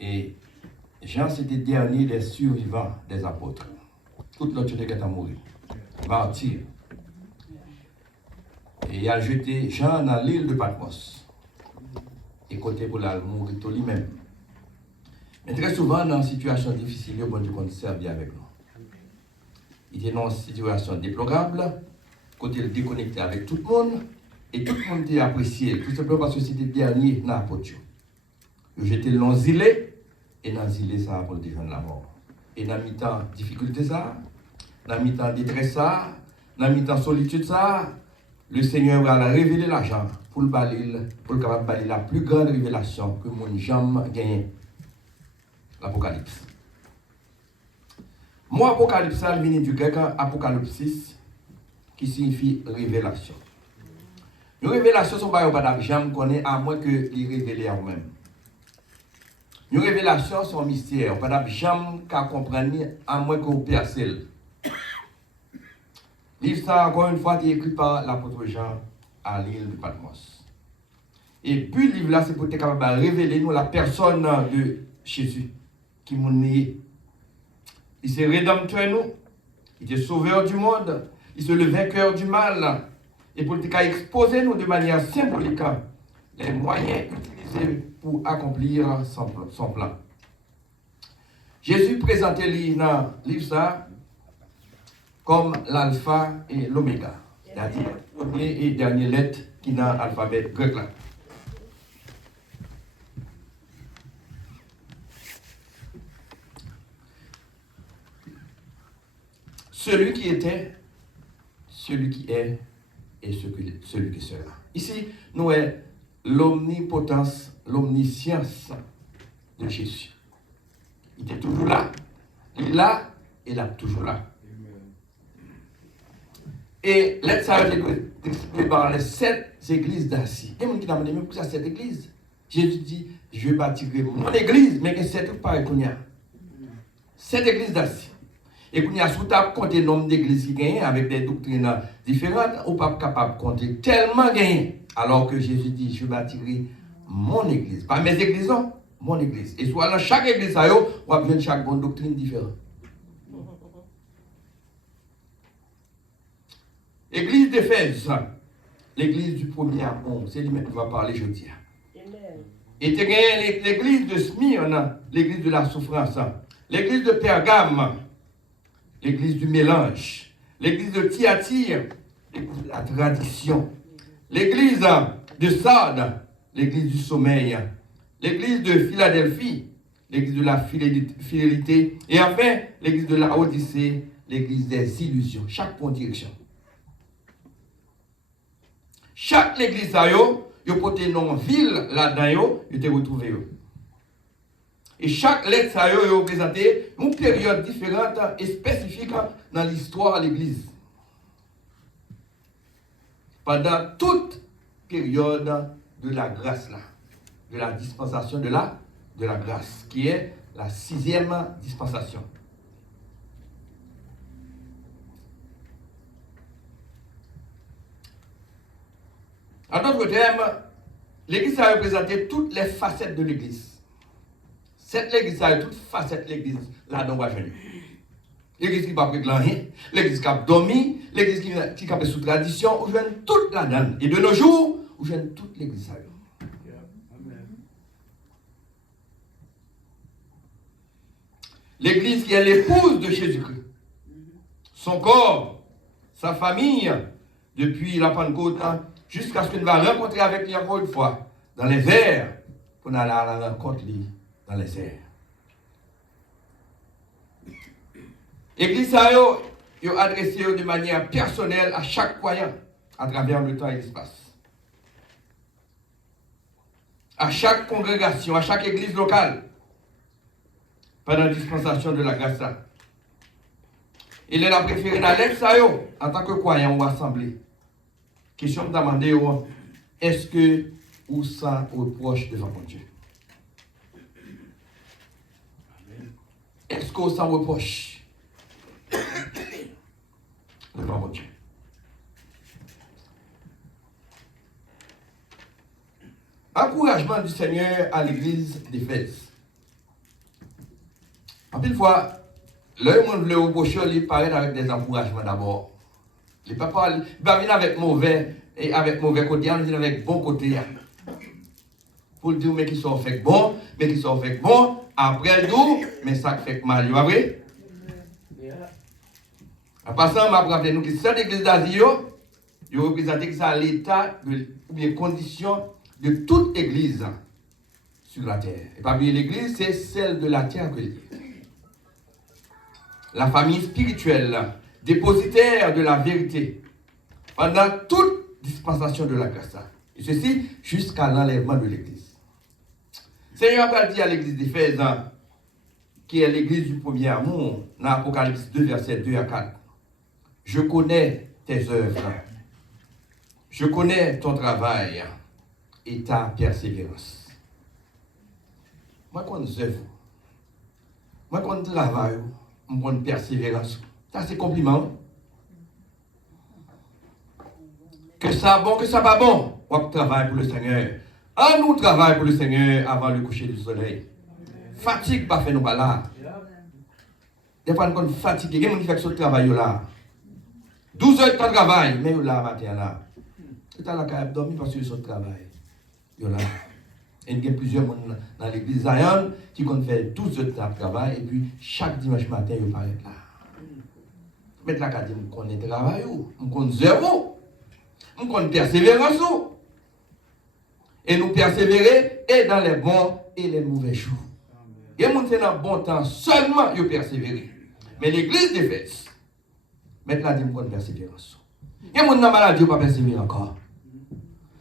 Et Jean, c'était le dernier des survivants des apôtres. Toute l'autre était mort. Martyr. Et il a jeté Jean dans l'île de Patmos. Et côté pour la mourir lui-même. Mais très souvent, dans une situation difficile, bon Dieu compte servir avec nous. Il était dans une situation déplorable, côté le déconnecté avec tout le monde, et tout le monde était apprécié, tout simplement parce que c'était le dernier dans l'apôtre. J'étais dans l'exilé, et dans l'exilé, ça a pour des gens de la mort. Et dans mi-temps difficulté, ça, dans mi-temps détresse, ça, dans mi-temps solitude, ça, le Seigneur va révéler l'argent pour le capable balayer la plus grande révélation que mon jamais gagné. L'Apocalypse. Moi, Apocalypse, ça vient du grec Apocalypsis, qui signifie révélation. Une révélation, son pas pas jamais connaît à moins que les révéler à vous-même. Une révélation, son mystère, pas jamais qu'à comprendre à moins que vous percez. Livre ça, encore une fois, est écrit par l'apôtre Jean à l'île de Patmos. Et puis, le livre là, c'est pour être capable de révéler nous la personne de Jésus, qui nous né. Il est rédempteur nous, il est sauveur du monde, il est le vainqueur du mal. Et pour exposer nous de manière symbolique les moyens utilisés pour accomplir son plan. Jésus présentait dans le livre ça comme l'alpha et l'oméga, c'est-à-dire la première et dernière lettre qui est dans l'alphabet grec là. Celui qui était, celui qui est et celui qui sera. Ici, nous avons l'omnipotence, l'omniscience de Jésus. Il est toujours là. Il est là et il est toujours là. Et lettre ça a été expliqué par les 7 églises d'Asie. Et mon qui n'a pas demandé pourquoi 7 églises. Jésus dit, je vais bâtir mon église, mais que c'est tout pareil qu'on y a. 7 églises d'Asie. Et qu'on y a sous table compter le nombre d'églises qui gagnent avec des doctrines différentes, ou pas capable de compter tellement gagné. Alors que Jésus dit, je bâtirai mon église. Pas mes églises, non, mon église. Et soit dans chaque église, on va besoin chaque bonne doctrine différente. Église d'Éphèse, l'église du premier amour, c'est lui-même qui va parler jeudi. Et tu as l'église de Smyrne, l'église de la souffrance, l'église de Pergame, l'église du mélange, l'église de Thyatire, l'église de la tradition, l'église de Sardes, l'église du sommeil, l'église de Philadelphie, l'église de la fidélité, et enfin l'église de la Odyssée, l'église des illusions. Chaque point de direction. Chaque église a yo porté nom ville là-dedans yo te retrouvé yo. Et chaque lettre a yo présenté une période différente et spécifique dans l'histoire de l'église. Pendant toute période de la grâce là, de la dispensation de la grâce, qui est la 6e dispensation. En d'autres termes, l'église a représenté toutes les facettes de l'église. Cette église a toutes les facettes de l'église là-dedans va venir. L'église qui va prendre rien, l'église qui a dormi, l'église qui a sous tradition, on joue toute là-dedans. Et de nos jours, on joue toute l'église. L'église qui est l'épouse de Jésus-Christ. Son corps, sa famille, depuis la Pentecôte, jusqu'à ce qu'il va rencontrer avec lui encore une fois dans les airs, pour aller à la rencontre dans les airs. L'église a adressé de manière personnelle à chaque croyant à travers le temps et l'espace. À chaque congrégation, à chaque église locale, pendant la dispensation de la grâce. Il est la préférée dans l'ex en tant que croyant ou assemblée. Question de demander, est-ce que vous sans reproche devant mon Dieu? Est-ce que vous sans reproche devant mon Dieu? Encouragement du Seigneur à l'église d'Éphèse. En plus, fois, le monde veut reprocher, il paraît avec des encouragements d'abord. Il ne peut pas venir avec mauvais côté, il vient avec bon côté. Pour dire, mais qui sont fait bon, mais qui sont fait bon, après le tout, mais ça fait mal, vous voyez? En passant, je vais rappeler nous que cette église d'Asie, il représente l'état ou bien condition de toute église sur la terre. Et parmi l'église, c'est celle de la terre que dit. La famille spirituelle, dépositaire de la vérité, pendant toute dispensation de la grâce. Et ceci jusqu'à l'enlèvement de l'église. Seigneur a dit à l'église d'Éphèse, qui est l'église du premier amour, dans Apocalypse 2, versets 2 à 4. Je connais tes œuvres, je connais ton travail et ta persévérance. Moi, quand je œuvre, moi, quand je travaille, je connais persévérance. Ça, c'est compliment. Que ça bon, que ça pas bon, on travaille pour le Seigneur. Ah, nous travaillons pour le Seigneur avant le coucher du soleil. Fatigue pas fait nous pas là. Des fois, on est fatigué, il y a des gens qui font ce travail là. 12 heures de travail, mais là, matin là. C'est à la caille dormir parce que c'est travail. Là. Et il y a plusieurs personnes dans l'église Zion qui ont fait 12 heures de travail et puis chaque dimanche matin, ils parlent là. Mais là, quand on connaît le travail, on connaît zéro, on connaît persévérance. Et nous persévérer et dans les bons et les mauvais jours. Il y a des gens qui sont dans le bon temps, seulement ils persévérer. Mais l'église d'Éphèse, maintenant, ils ont persévérance. Il y a des gens qui sont dans la maladie, ils ne peuvent pas persévérer encore.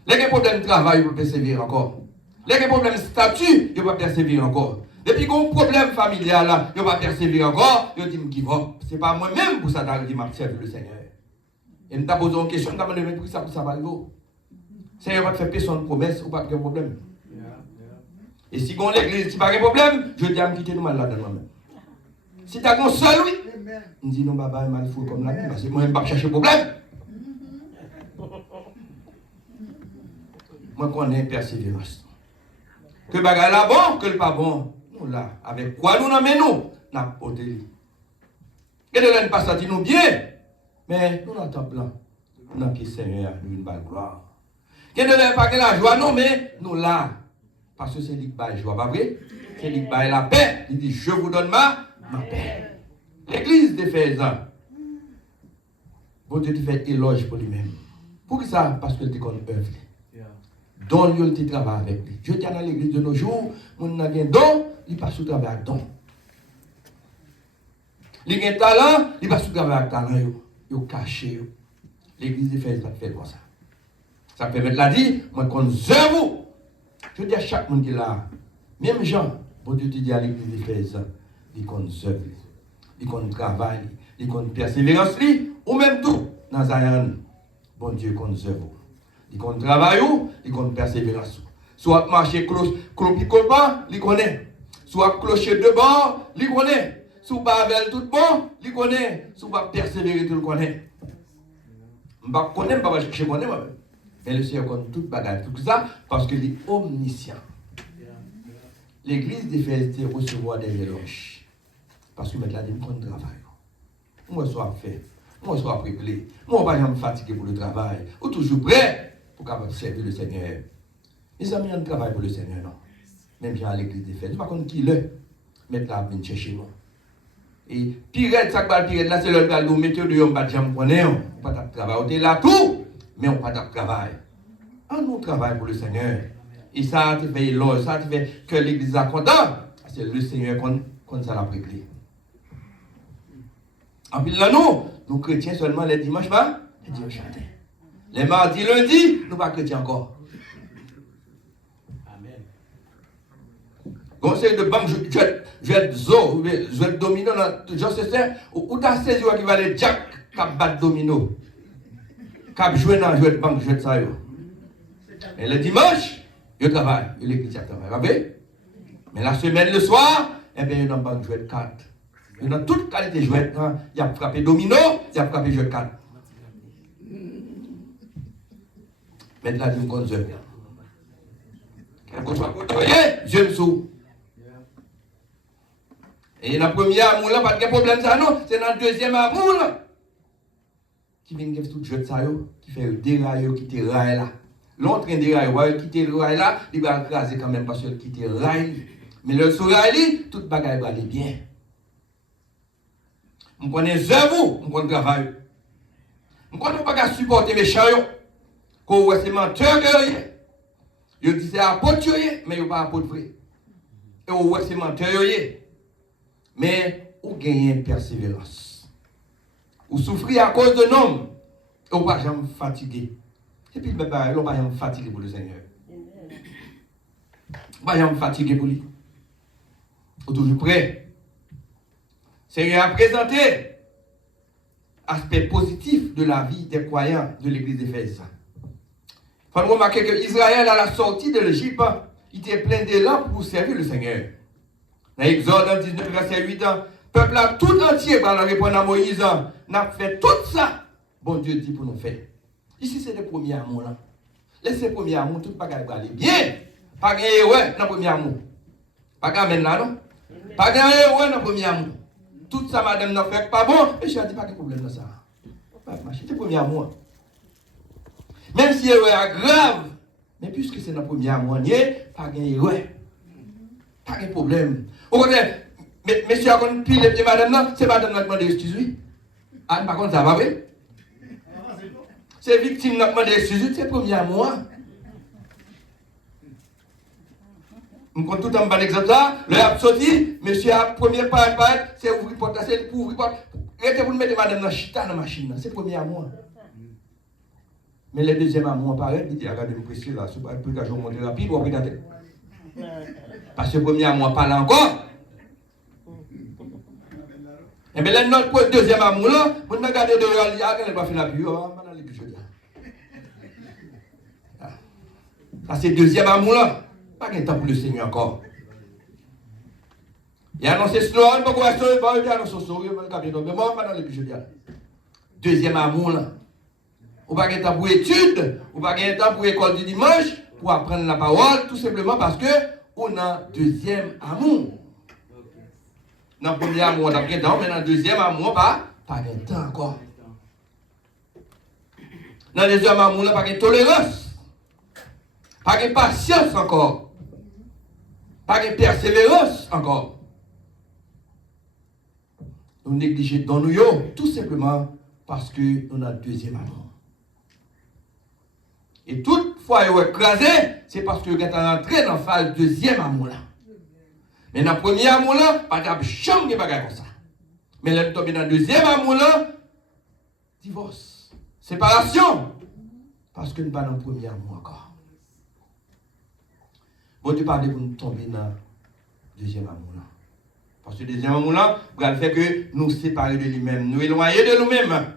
Les gens qui ont des problèmes de travail, ils ne peuvent pas persévérer encore. Les gens qui ont des problèmes de statut, ils ne peuvent pas persévérer encore. Depuis qu'ils ont un problème familial, là, ils ne peuvent pas persévérer encore. Ils disent, give up. Ce n'est pas moi-même pour ça que je m'a servi le Seigneur. Et nous avons posé une question, nous avons demandé pour ça va arriver. Seigneur va te faire personne de promesse ou pas de problème. Et si on l'église, si pas de problème, je dis à me quitter nous mal là-dedans moi-même. Si tu as un seul, oui, on dit non, baba, il m'a dit comme la parce que moi, je ne vais pas chercher problème. Moi, je connais persévérance. Que bagay là bon, que le pas bon, nous là, avec quoi nous n'amenons, nous avons porté. Et de là, nous pas senti nous bien, mais nous n'avons pas plan. Nous avons Seigneur, nous une balle gloire. Que ne l'avons pas que la joie, non, mais nous là. Parce que c'est lui qui baille joie, pas vrai? C'est lui qui baille la paix. Il dit, je vous donne ma paix. L'église d'Éphèse, bon Dieu te fait éloge pour lui-même. Pour qui ça? Parce que tu connais œuvre. Donne-lui le travail avec lui. Je tiens dans l'église de nos jours, on a un don, il passe au travail avec don. Il a un talent, il passe au travail avec talent. Il est caché. L'église d'Éphèse va faire comme ça. Ça permet de la dire, moi, qu'on vous. Je dis à chaque monde qui est là, même Jean, bon Dieu te dit à l'église d'Éphèse, il compte œuvre, il compte travail, il compte persévérance, ou même tout, dans Zion, bon Dieu compte œuvre. Il compte travail, il compte persévérance. Soit marcher clopicopa, il connaît. Soit clocher de bord, il connaît. Soit pas avec tout bon, il connaît. Soit pas persévérer, tout le connaît. Je ne connais pas, je connais moi-même. Mais le Seigneur connaît toute bagarre, tout ça, parce qu'il est omniscient. L'église d'Éphèse recevoir des éloges. Parce que maintenant, il me connaît le travail. Moi, je suis fait. Moi, je suis préparé. Moi, je ne suis pas fatigué pour le travail. Ou toujours prêt pour capable servir le Seigneur. Les amis, on travaille pour le Seigneur, non? Même bien à l'église d'Éphèse. Je ne sais pas qui le. Maintenant, il vient chercher moi. Et pirate, ça va pirate là, c'est le gars qui met de pas de jambe pour nous. On pas de travail. On est là tout, mais on pas de travail. On nous travaille pour le Seigneur. Et ça te fait l'or, ça te fait que l'église a content. C'est le Seigneur qu'on ça l'a préparé. En plus là, nous chrétiens seulement les dimanches, pas les dimanches matin. Les mardis, lundi, nous pas chrétiens encore. Amen. Conseil de banque, je vais être zo, je vais être domino dans Jean César, ou tu as saisi qui va aller Jack, qui bat domino. Qui jouer dans jouer de banque, jouer de ça. Et le dimanche, je travaille, l'église travaille. Mais la semaine, le soir, eh bien, il y a une banque jouer de cartes. Il y a toute qualité de jouet. Il y a frappé domino, il y a frappé jeu de cartes. Maintenant, je me compte. Quand je vais côtoyer, je me sous. Et dans le premier amour, là, pas de problème, ça non. C'est dans le deuxième amour, là. Qui vient de tout jeu de ça, qui fait dérailler, qui te raille là. L'autre déraille, qui te raille là, il va écraser quand même parce qu'il quitte raille. Mais le soleil, tout bagaille va aller bien. On connaît les œuvres, on connaît le travail. On connaît pas supporter mes méchants. Qu'on voit ces menteurs que ils disent c'est apôtre, mais ils ne pas apôtre vrai. Et on voit ces menteurs, mais on gagne persévérance. Ou souffrir à cause d'un homme, et on ne va jamais fatiguer. Et puis, on ne va jamais fatiguer pour le Seigneur. On ne va jamais fatiguer pour lui. On est toujours prêt. Seigneur a présenté l'aspect positif de la vie des croyants de l'église d'Éphèse. Il faut remarquer qu'Israël, à la sortie de l'Égypte, il était plein d'élan pour servir le Seigneur. Dans Exode 19, verset 8, le peuple là, tout entier va répondre à Moïse, n'a fait tout ça. Bon Dieu dit pour nous faire. Ici, c'est le premier amour. Là. Laissez le premier amour, tout le monde va aller bien. Pas de ouais dans le premier amour. Pas de là, non? Pas de ouais dans le premier amour. Tout ça, madame, n'a fait pas bon. Et je dis pas de problème dans ça. C'est le premier amour. Même si l'erreur est grave, mais puisque c'est notre premier amour, pas de erreur. Pas de problème. Au contraire, monsieur a connu pile et puis madame, c'est madame qui a demandé excuse-moi. Ah, par contre, ça va, oui? C'est victime qui a demandé excuse-moi, c'est le premier amour. Je compte tout en bas d'exemple là, le a sorti, monsieur a premier pas, c'est ouvrir porte, c'est pour ouvrir porte. Arrêtez vous mettre madame dans chita dans la machine, c'est le premier amour. Mais le deuxième amour apparaît, il dit regardez le précieux là, c'est pas un peu que je monte rapide ou regardez. Parce que le premier amour parle encore. Et bien là, notre deuxième amour là, vous regardez dehors, il y a elle va faire la pluie, maintenant les je dis. Ça c'est le deuxième amour là. Pas de temps pour le Seigneur encore. Il a annoncé cela, il va annoncer cela, deuxième amour là. On va pas de temps pour études, on va pas de temps pour l'école du dimanche, pour apprendre la parole, tout simplement parce que on a deuxième amour. Dans le premier amour, on a bien temps, mais dans le deuxième amour, pas de temps encore. Dans le deuxième amour, pas de tolérance, pas de patience encore. Pas de persévérance encore. Nous négligeons dans nous, tout simplement parce que nous avons deuxième amour. Et toutefois, vous écrasé, c'est parce que vous êtes entré dans la phase deuxième amour là. Mais dans le premier amour là, pas de chambre de bagarre comme ça. Mais là, vous dans le deuxième amour là, divorce, séparation. Parce que nous ne sommes pas dans le premier amour encore. Bon Dieu parle pour nous tomber dans le deuxième amour là. Parce que le deuxième amour là, va faire que nous séparer de lui-même, nous éloigner de nous-mêmes.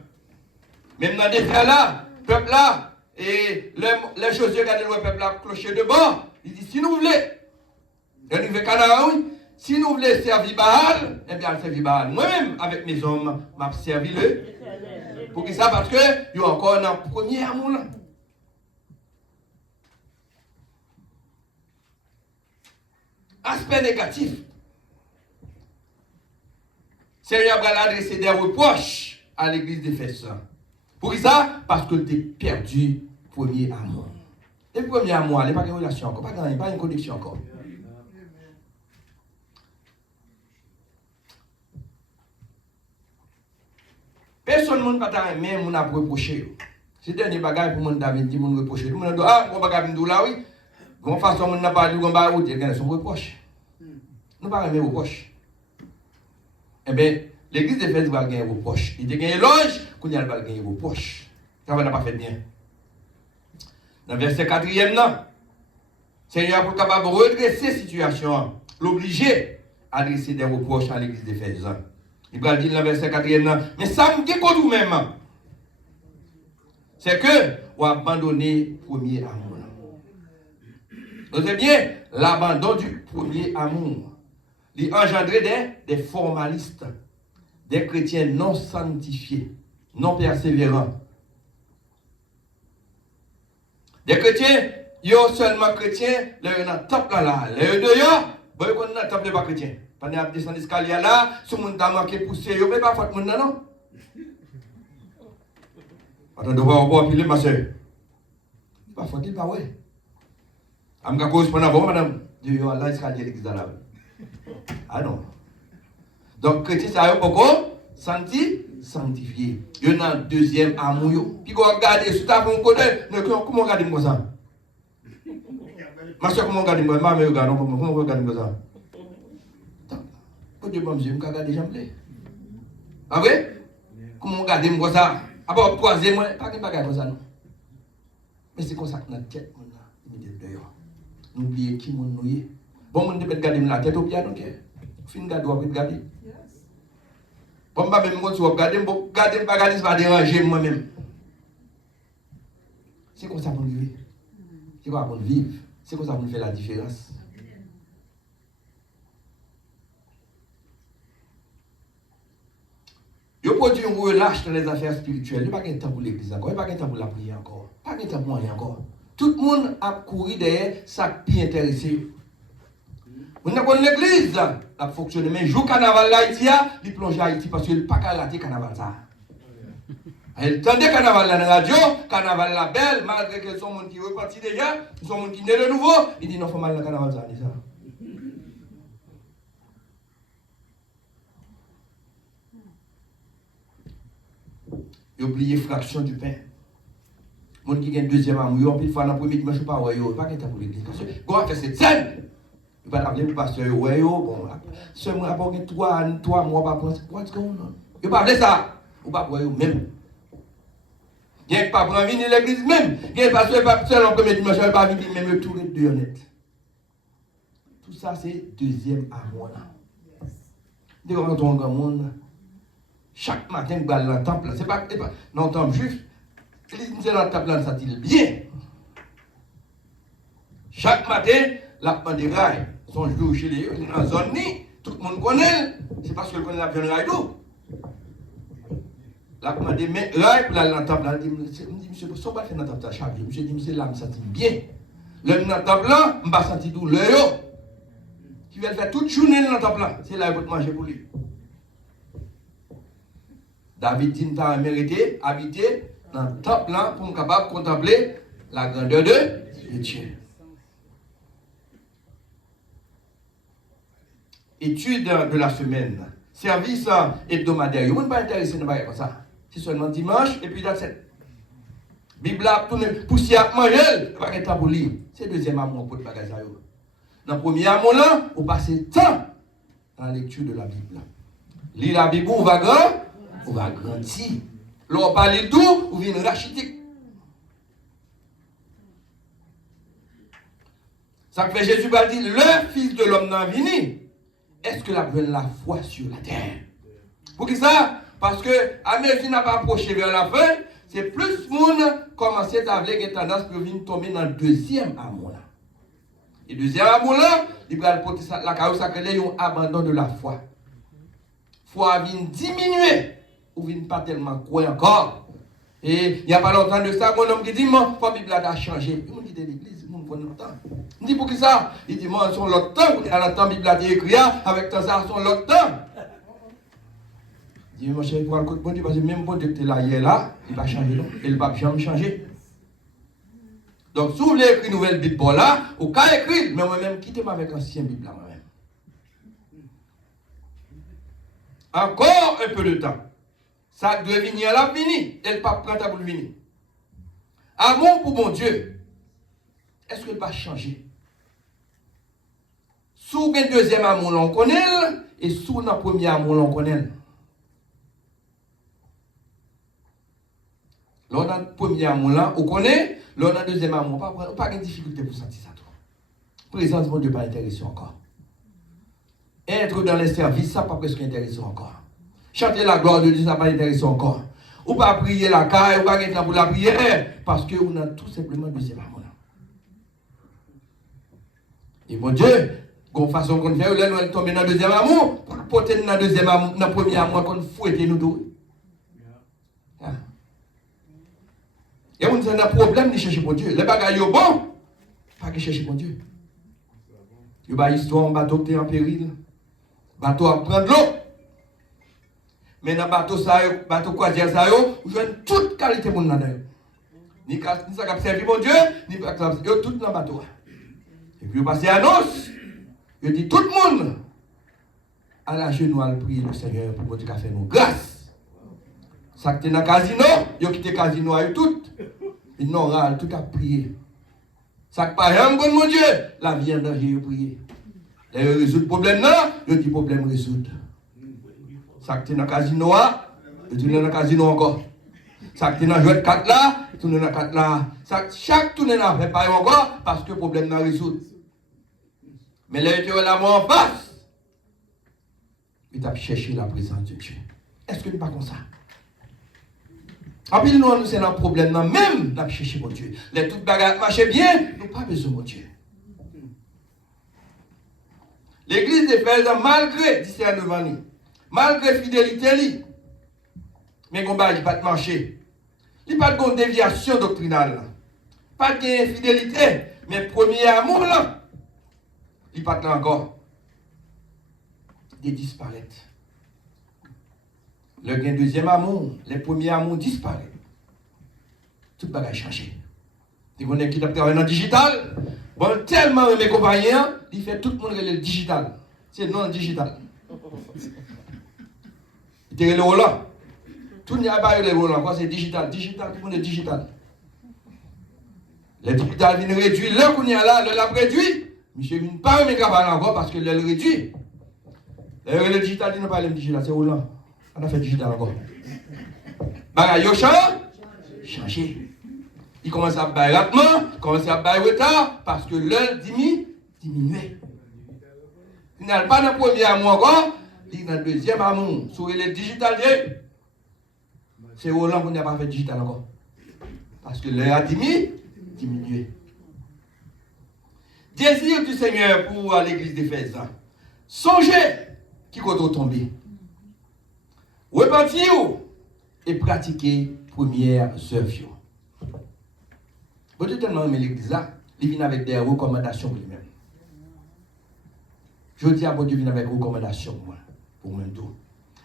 Même dans des cas là, peuple là, et les choses regardent le peuple là, clocher de bord, il dit si nous voulons, et nous voulons Canaan, si nous voulons servir Baal, eh bien servir Baal. Moi-même, avec mes hommes, m'a servi le. Pour qui ça? Parce que il y a encore un premier amour là. Aspect négatif. Seigneur va adresser des reproches à l'église d'Éphèse. Pour ça? Parce que tu as perdu le premier amour. Et le premier amour, il n'y a pas de relation encore, il n'y a pas de connexion encore. Personne ne peut pas aimer, on a reproché. C'est le dernier bagage pour mon David dit, mon reproché. Tout le monde dit, ah, mon bagage me là, oui. De toute façon, on n'a pas dit, on va dire, son reproche. Nous ne pas aimer reproche. Eh bien, l'église d'Éphèse va gagner reproche. Il y a un éloge, qu'on va gagner reproche. Ça va pas fait bien. Dans le verset 4e, là, Seigneur pour capable de redresser la situation, l'obliger à adresser des reproches à l'église d'Éphèse. Il va dire dans le verset 4e, là, mais ça me dit contre vous-même. C'est que vous abandonnez le premier amour. Notez bien, l'abandon du premier amour. Il engendrait des formalistes, des chrétiens non sanctifiés, non persévérants. Des chrétiens, ils sont seulement chrétiens, ils sont dans le temple là. Les deux, ils sont dans le temple pas chrétien. Pendant que descendre l'escalier là, si le monde a manqué pousser, il ne peut pas faire le monde non. Attendez, on va appeler ma soeur. Pas faut-il pas ouais. Je vais cause pendant vous, madame. Dieu, Allah, l'escalier l'église là. Ah non. Donc, chrétien, ça veut beaucoup sanctifié. Il y a un deuxième amour. Puis, quand on regarde, si tu as un côté, comment on regarde comme ça? Ma soeur, comment on regarde comme ça? Ma mère, regarde, comment on regarde comme ça? Quand Dieu m'a dit, je vais regarder les jambes. Ah oui? Comment on regarde comme ça? Ah bon, troisième, pas de bagage comme ça, non. Mais c'est comme ça que notre tête, nous dit d'ailleurs. Nous oublions qui nous est. Bon, on peut regarder la tête au piano, ok? Fin de garder, on peut regarder. Bon, je ne vais pas regarder, je ne vais pas déranger moi-même. C'est comme ça qu'on vit. C'est comme ça qu'on vit. C'est comme ça qu'on fait la différence. Yo produit un relâche dans les affaires spirituelles. Il n'y a pas de temps pour l'église encore. Il n'y a pas de temps pour la prière encore. Pas de temps pour rien encore. Tout le monde a couru derrière ça qui intéressé. On a connu l'église, ça a fonctionné. Mais le jour carnaval là, il plonge à Haïti parce qu'il n'y a pas qu'à rater carnaval ça. Elle tendait carnaval là dans la radio, carnaval là belle, malgré que son monde qui est reparti déjà, son monde qui est né de nouveau, il dit non, il faut mal dans carnaval ça. Il oublie fraction du pain. Les gens qui ont deuxième amour, puis fois dans le premier dimanche, je ne sais pas, il n'y a pas de temps pour l'église. Quand on fait cette scène, il va appeler le pasteur, bon, seulement après 3 mois, pas prendre, what's going on? Il va appeler ça, ou pas pour même. Il n'y a pas pour venir à l'église même. Il n'y a pas seulement le premier dimanche, il va pas venir même tout les deux honnêtes. Tout ça, c'est deuxième amour là. Dès qu'on entend un grand monde, chaque matin, il va dans le temple, c'est pas dans le temple juif. C'est dans le temple, ça dit bien. Chaque matin, la demande des rails, son jour chez les dans la zone, tout le monde connaît. C'est parce que le connaît la viande rail d'eau. La demande des rails pour aller dans le temple, elle dit, monsieur, vous ne pas faire dans le temple chaque jour. Monsieur dit, monsieur, là, je me sens bien. Le dans le temple là, je me sens douleur. Qui va faire toute journée dans le temple là. C'est là qu'il faut manger pour lui. David dit, tu as mérité habiter dans le temple là pour être capable de contempler la grandeur de Dieu. Étude de la semaine. Service hebdomadaire. Vous ne pas intéressé dans ça. C'est seulement dimanche et puis dans cette. Bible a tourné pour s'y manger, pas de temps pour lire. C'est le deuxième amour pour le bagage. Dans le premier amour là, vous passez temps dans la lecture de la Bible. Lire la Bible, on va grandir. L'on parle tout, ou vient rachitique. Ça fait Jésus va dire, le Fils de l'homme n'a venu. Est-ce que la besoin la foi sur la terre? Pour qui ça? Parce que, à mesure n'a pas approché vers la fin, c'est plus de monde commence à avoir une tendance pour venir tomber dans le deuxième amour là. Et le deuxième amour là, il va porter la carrière sacrée, ils ont abandon de la foi. Foi vient diminuer, ou vient pas tellement croire encore. Et il n'y a pas longtemps de ça, mon homme qui dit, moi, la Bible a changé. Il me dit de l'église, il me dit notre temps. Il dit pour qui ça? Il dit, moi, sur l'autre temps, à la temps, la Bible a écrit, avec temps, ça, sur l'autre temps. Il dit, mon cher, il faut le coup de bon Dieu, parce que même bon Dieu que tu es là, hier là, il va changer, non? Il ne va jamais changer. Donc, si vous voulez écrire une nouvelle Bible pour là, ou qu'à écrire, mais moi-même, quittez-moi avec l'ancienne Bible là, moi-même. Encore un peu de temps. Ça doit venir là, venir. Et le pape prend à vous venir. Amour pour mon Dieu. Est-ce qu'il va changer? Sous le deuxième amour, on connaît. Et sous le premier amour, on connaît. Lors dans le premier amour, là, on connaît. Lors dans le deuxième amour, pas de difficulté pour sentir ça. Présence, mon Dieu, pas intéressant encore. Être dans les services, ça pas presque intéressant encore. Chanter la gloire de Dieu, ça pas intéressant encore. Ou pas prier la caille, ou pas être là pour la prière, parce que on a tout simplement deuxième amour. Et mon Dieu, qu'on façon qu'on fait, là, nous tomber dans le deuxième amour, pour porter dans le deuxième amour, dans le premier amour, qu'on fouette nous deux. Et on a un problème de chercher pour Dieu. Les bagages sont bons, pas de chercher pour Dieu. Il y a une histoire en bateau qui est en péril. bateau à prendre l'eau. Mais dans le bateau croisière, vous avez toute qualité de monde là-dedans. Ni ça qui a servi mon Dieu, ni ça qui a servi tout dans le bateau. Et puis vous passez à Nos, il dit tout le monde à la genou à prier le Seigneur pour que Dieu fasse nous grâce. Ça qui est dans le casino, il a quitté le casino à tout. Il n'a tout à prier. Ça qui pas un bon mon Dieu, la vie en danger, il prier. Et il résout le problème là, il dit problème résout. Ça qui est dans le casino, il tourne dans le casino encore. Ça qui est dans le jeu de 4 là, il tourne dans le 4 là. Chaque tourne là, fait pas encore parce que le problème n'a résout. Mais là, il y a la mort en face. Il a cherché la présence de Dieu. Est-ce que nous ne pas comme ça? En plus, nous, c'est un problème, même, nous chercher mon Dieu. Les toutes bagages marchent bien, nous n'avons pas besoin de mon Dieu. L'église d'Éphèse, malgré discernement, malgré fidélité, mais il n'a pas de marché. Il n'y a pas de déviation doctrinale. Pas de infidélité, mais premier amour, là, il n'y a pas de là encore. Des disparaître. Le gain deuxième amour, les premiers amours disparaissent. Tout le bagage changé. Tu connais qui travaille dans le digital? Bon, tellement mes compagnons, il fait tout le monde le digital. C'est non digital. Il est le Roland. Tout le monde n'a pas le Roland, c'est digital. Digital, tout le monde est digital. Le digital vient réduire. Là qu'on y a là, le l'a réduit. Monsieur ne vient pas me capables encore parce que le réduit. Le digital, il n'a pas le digital, c'est Roland. On a fait digital encore. Bagay yo changé. Il commence à bailler rapidement, il commence à bailler retard parce que l'heure diminuait. Il n'a pas dans le premier amour encore, il est dans le deuxième amour. Sur le digital, c'est Roland qu'on n'a pas fait digital encore. Parce que l'heure a diminué. Désir du Seigneur pour l'église d'Éphèse. Songez qui compte tomber. Repentir et pratiquer premières œuvres. Vous avez tellement aimé l'église là, il vient avec des recommandations pour lui-même. Je dis à bon Dieu, il vient avec des recommandations pour moi tout.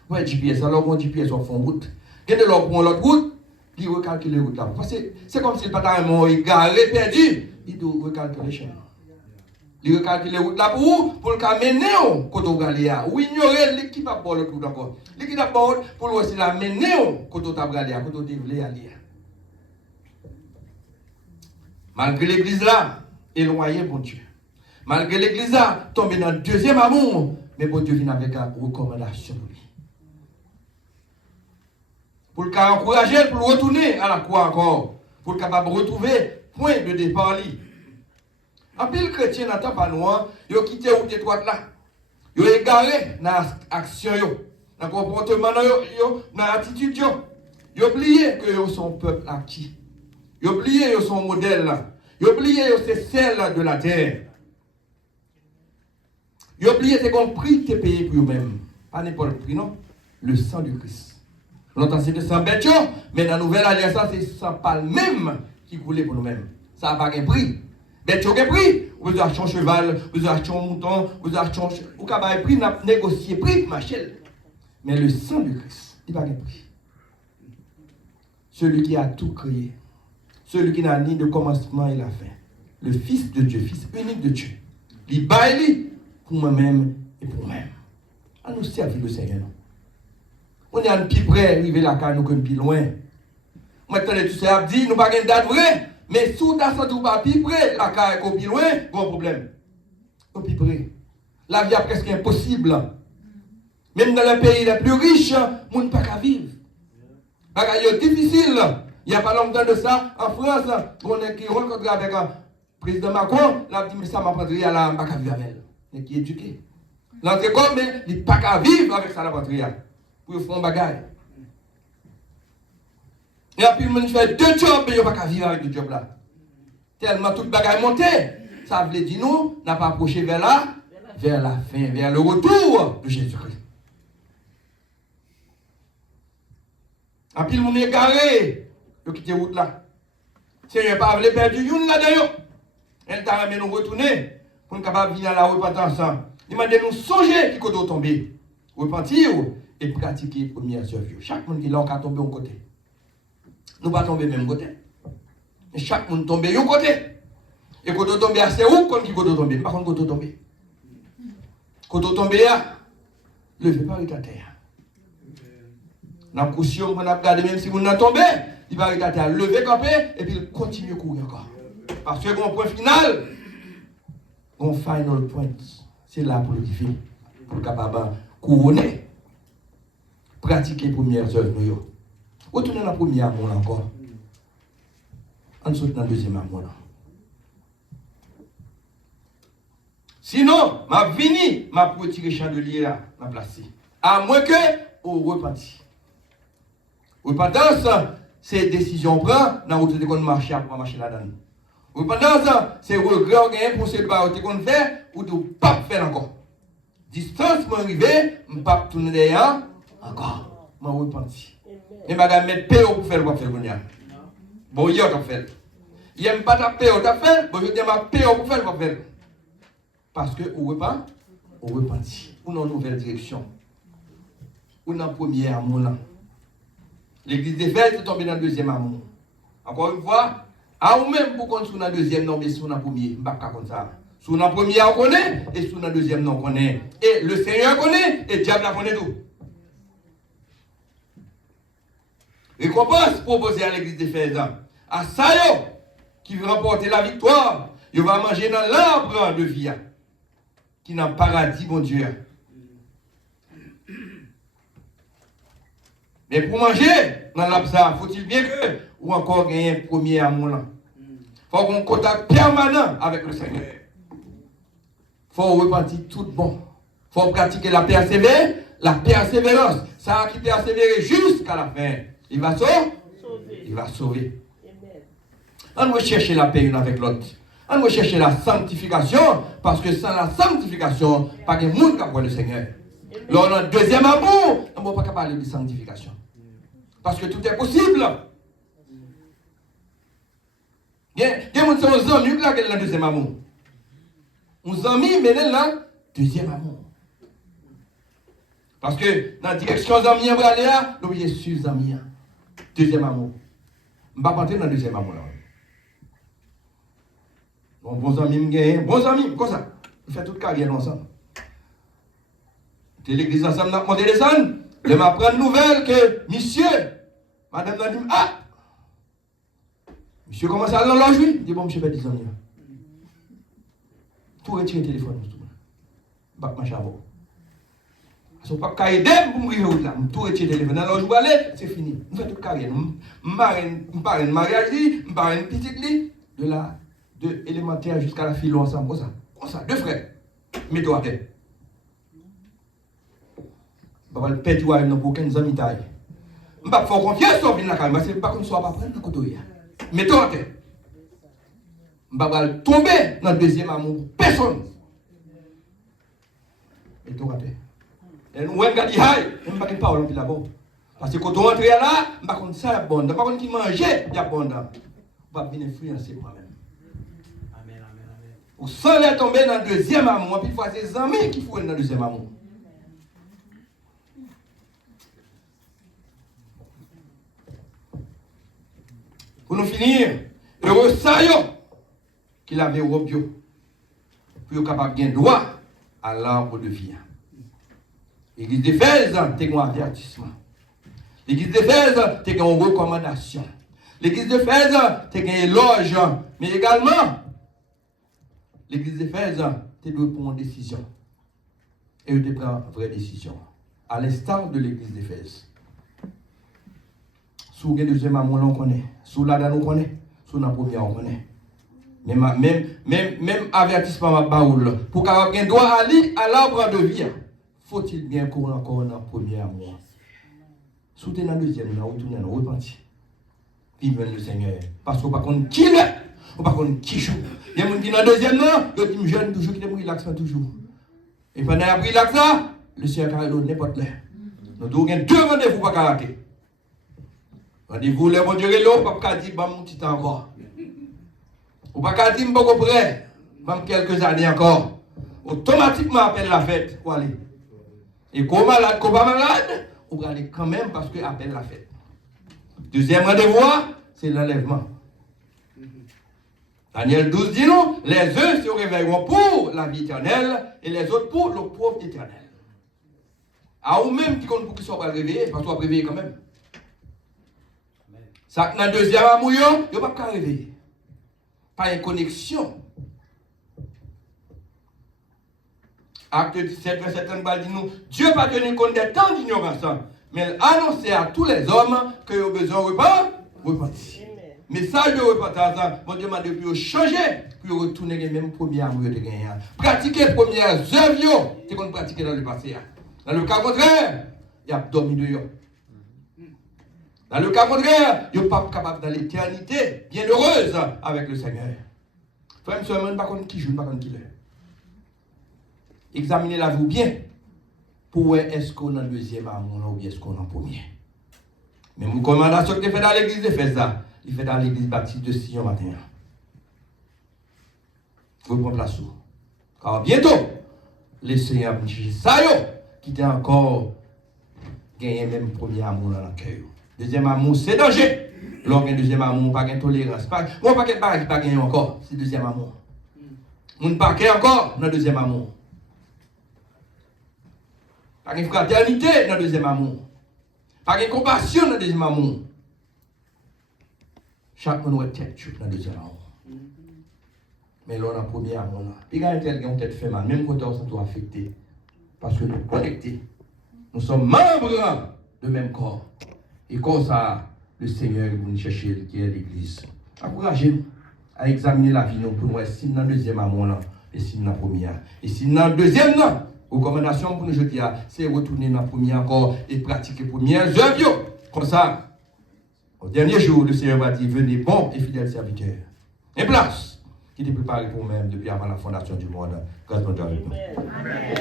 Ouais, GPS, alors on GPS on fait route. Quand de l'autre prend l'autre route, il recalcule la route là. Parce que c'est comme si le patron est égaré, perdu, il doit recalculer le chemin. Il recalcule la route là pour le mener quand on va aller là. Ou ignorer l'équipe qui va pour l'autre route encore. L'équipe d'abord pour aussi la mener quand on va aller là, quand on devrait aller. Malgré l'église là, éloigné bon Dieu. Malgré l'église là, tombé dans le deuxième amour, mais bon Dieu vient avec une recommandation pour lui. Pour le cas encourager, pour le retourner à la croix encore, pour le capable de retrouver point de départ. En pile chrétien n'attend pas nous, ils ont quitté route étroite là. Ils ont égaré dans l'action, dans le comportement, dans l'attitude. Ils ont oublié que ils sont peuple acquis. Ils ont oublié qu'ils sont modèle là. Ils ont oublié que c'est celle de la terre. Ils ont oublié que c'est un prix qui est payé pour eux-mêmes. Pas n'importe le prix, non. Le sang du Christ. Longtemps c'est le sang bête, mais dans la nouvelle alliance, c'est le sang pas le même qui coulait pour nous-mêmes. Ça n'a pas un prix. Bête, tu as un prix. Vous avez acheté un cheval, vous avez acheté un mouton, vous avez acheté un cheval. Vous avez un prix, vous avez négocié prix, Machel. Mais le sang du Christ, il n'a pas un prix. Celui qui a tout créé. Celui qui n'a ni de commencement et la fin. Le Fils de Dieu, Fils unique de Dieu. Il baille pour moi-même et pour moi-même. À nous servir le Seigneur. On est un peu près arrivé là, car nous sommes plus loin. Maintenant, tout ça dit, nous n'avons pas de date vraie. Mais si on a senti pas plus près, la car est plus loin, bon problème. On plus près. La vie est presque impossible. Même dans les pays les plus riches, on ne peut pas vivre. C'est difficile. Il n'y a pas longtemps de ça, en France, on est qui rencontre avec le président Macron, il a dit, mais ça m'a pas dit, là, je ne peux pas vivre avec elle. Mais qui est éduqué. L'entrée comme, mais il ne peut pas vivre avec ça, la patrie. Pour faire un bagage. Et puis, il fait 2 jobs, mais il ne peut pas vivre avec 2 jobs là. Tellement tout le bagage monté. Ça veut dire, nous, n'a pas approché vers la fin, vers le retour de Jésus-Christ. Et puis, le monde est garé. Il a quitté la route là. Seigneur, pas voulu perdre une là-dedans. Elle t'a ramené nous retourner pour nous capables de venir à la route pas ensemble. Il m'a dit nous songer qui côté tomber. Repentir et pratiquer première œuvre. Chaque monde qui l'a qu'à tomber au côté. Nous pas tomber même côté. Mais chaque monde tombe au côté. Et quand on tombe assez où quand qui côté tomber, pas quand côté tomber. Quand on tombe là, levez pas à terre. Dans caution on a regardé même si vous n'a tombé, il va à terre, lever camper et puis il continue à courir encore. Parce que mon point final, mon final point, c'est là pour le divin, pour le capable couronner, pratiquer les premières œuvres. Retournez dans la première amour encore. On saute dans le deuxième amour. Sinon, ma vini, ma pour tirer chandelier là, ma place. À moins que au repenti. Repentance, c'est décision prend dans route de qu'on marcher pour marcher là-dedans. Repentance, c'est regret gagner pour ce que qu'on fait ou de pas faire encore. Distance m'arriver, pas tourner derrière encore. Moi repenti. Et m'a mettre paix pour faire le faire bonheur. Bon hier t'as fait. Il aime pas ta paix t'as fait, bon je dis ma paix pour faire le faire. Parce que on repenti. Ou dans une nouvelle direction. Ou dans premier amour là. L'église d'Éphèse est tombée dans le deuxième amour. Encore une fois, à ou même pour qu'on soit dans le deuxième, non, mais sur le premier, pas comme ça. Sur le premier, on connaît, et sur le deuxième, non, on connaît. Et le Seigneur connaît, et le diable connaît tout. Récompense proposée à l'église d'Éphèse. À ça, qui veut remporter la victoire, il va manger dans l'arbre de vie, qui est dans le paradis, mon Dieu. Mais pour manger dans l'arbre, faut-il bien que, ou encore gagner un premier amour là. Il faut qu'on contact permanent avec le Seigneur. Il faut repentir tout bon. Il faut pratiquer la persévérance. Ça qui persévérer jusqu'à la fin. Il va sauver. Il va sauver. On va chercher la paix l'une avec l'autre. On va chercher la sanctification, parce que sans la sanctification, pas de monde qui a le Seigneur. Lors d'un deuxième amour, on ne va pas parler de sanctification. Parce que tout est possible. Il y a des gens qui sont amis qui sont dans le deuxième amour. Nos amis, mais là, deuxième amour. Parce que dans la direction des amis, on va aller là, nous sommes sur les amis. Deuxième amour. Je ne vais pas entrer dans le deuxième amour là. Bons amis, comme ça. On fait toute carrière ensemble. L'église ensemble, on a monté les sons. Je m'apprends une nouvelle que, monsieur, madame a dit, ah, monsieur commence à aller dans l'âge, oui. Je dis, bon, monsieur, pas 10 ans. Tout retirer le téléphone, tout. Bac ma chavo. Si on ne peut pas aider pour me river là, tout retirer le téléphone. Dans l'âge où aller, c'est fini. On fait toute carrière. Je parle de mariage, je parle de petite lit, de élémentaire jusqu'à la philo ensemble, comme ça, deux frères. Mets-toi à terre. Je ne vais pas perdre pour aucun amis taille. Je ne vais pas faire confiance sur la caméra, parce que je ne vais pas qu'on soit pas prendre dans le côté. Mets-toi à terre. Je ne vais pas tomber dans le deuxième amour. Personne. Mets-toi à terre. Et nous, on va dire, je ne vais pas parler là-bas. Parce que quand on rentre là, je ne vais pas ça est bon. Je ne vais pas qu'on qui mange, il y a bon. Je ne vais pas venir influencer moi-même. Ou sans les tomber dans le deuxième amour, puis il faut ses amis qui font dans le deuxième amour. Pour nous finir, heureux ça qu'il avait au bio, pour être capable de gagner droit à l'arbre de vie. L'église d'Éphèse, tu as un avertissement. L'église d'Éphèse, tu as une recommandation. L'église d'Éphèse, tu as un éloge, mais également, l'église d'Éphèse, tu dois prendre une décision. Et tu prends une vraie décision. À l'instar de l'église d'Éphèse. Sous le deuxième amour, on connaît. Sous la dame, on connaît. Sous la première, on connaît. Même avertissement à Baoul. Pour qu'un ait droit à l'arbre de vie, faut-il bien courir encore dans le premier amour. Sous dans le deuxième, on retourne, on repentit. Vive le Seigneur. Parce qu'on ne sait pas qui est. On ne sait pas qui joue. Il y a des gens qui sont dans le deuxième, il y a des jeunes toujours qui ont pris l'accent toujours. Et pendant qu'il a pris l'accent, le Seigneur a donné n'importe là. Nous avons deux rendez-vous pour rater. Rendez-vous, les bon Dieu, on ne peut pas dire, mon petit temps encore. On ne peut pas dire, je prêt, même quelques années encore. automatiquement appelle la fête pour aller. Et qu'on malade, qu'on pas malade, on va aller quand même parce que appelle la fête. Deuxième rendez-vous, c'est l'enlèvement. Daniel 12 dit non, les uns se réveilleront pour la vie éternelle et les autres pour le pauvre éternel. À ou même qui compte pour qu'ils soient pas réveillés, parce qu'on va réveiller quand même. Ça, dans le deuxième amour, il n'y a pas qu'à réveiller. Pas une connexion. Acte 17, verset 30, dit nous, Dieu pas tenu compte des temps d'ignorance, mais il annonçait à tous les hommes qu'ils ont besoin de repentir. Message de repentance, mon Dieu m'a dit pour changer, pour retourner les mêmes premières amours de gagner. Pratiquer les premières œuvres, c'est qu'on pratique dans le passé. Dans le cas contraire, il y a dormi de eux. Dans le cas contraire, il n'est pas capable dans l'éternité, bien heureuse avec le Seigneur. Frère, je ne sais pas qui joue, pas qui l'est. Examinez la vie bien pour voir est-ce qu'on a le deuxième amour ou bien est-ce qu'on a le premier. Mais mon commandation que tu fais dans l'église, il fait ça. Il fait dans l'église baptiste de Sion matin. Vous prenez place. Car bientôt, le Seigneur va chercher ça, qui t'a encore gagné même premier amour dans le cœur. Deuxième amour, c'est danger. Lorsqu'il y a deuxième amour, pas de tolérance. Moi, pas de barrage qui pas gagné encore. C'est deuxième amour. Mon paquet encore dans le deuxième amour. Pas de fraternité dans le deuxième amour. Pas de compassion dans le deuxième amour. Chaque monde a tête dans le deuxième amour. Mais là, dans le premier amour, il y a un tel qui a tête fait mal, même quand on s'est affecté. Parce que nous sommes connectés. Nous sommes membres du même corps. Et comme ça, le Seigneur va nous chercher qui est l'Église. Encouragez-nous à examiner la vie pour nous si dans le deuxième amour et si dans le premier. Et si dans le deuxième, recommandation pour nous jeter, c'est retourner dans le premier encore et pratiquer les premières œuvres. Comme ça, au dernier jour, le Seigneur va dire, venez bons et fidèles serviteurs. Et place qui était préparé pour vous-même depuis avant la fondation du monde. Grâce à Dieu avec nous. Amen.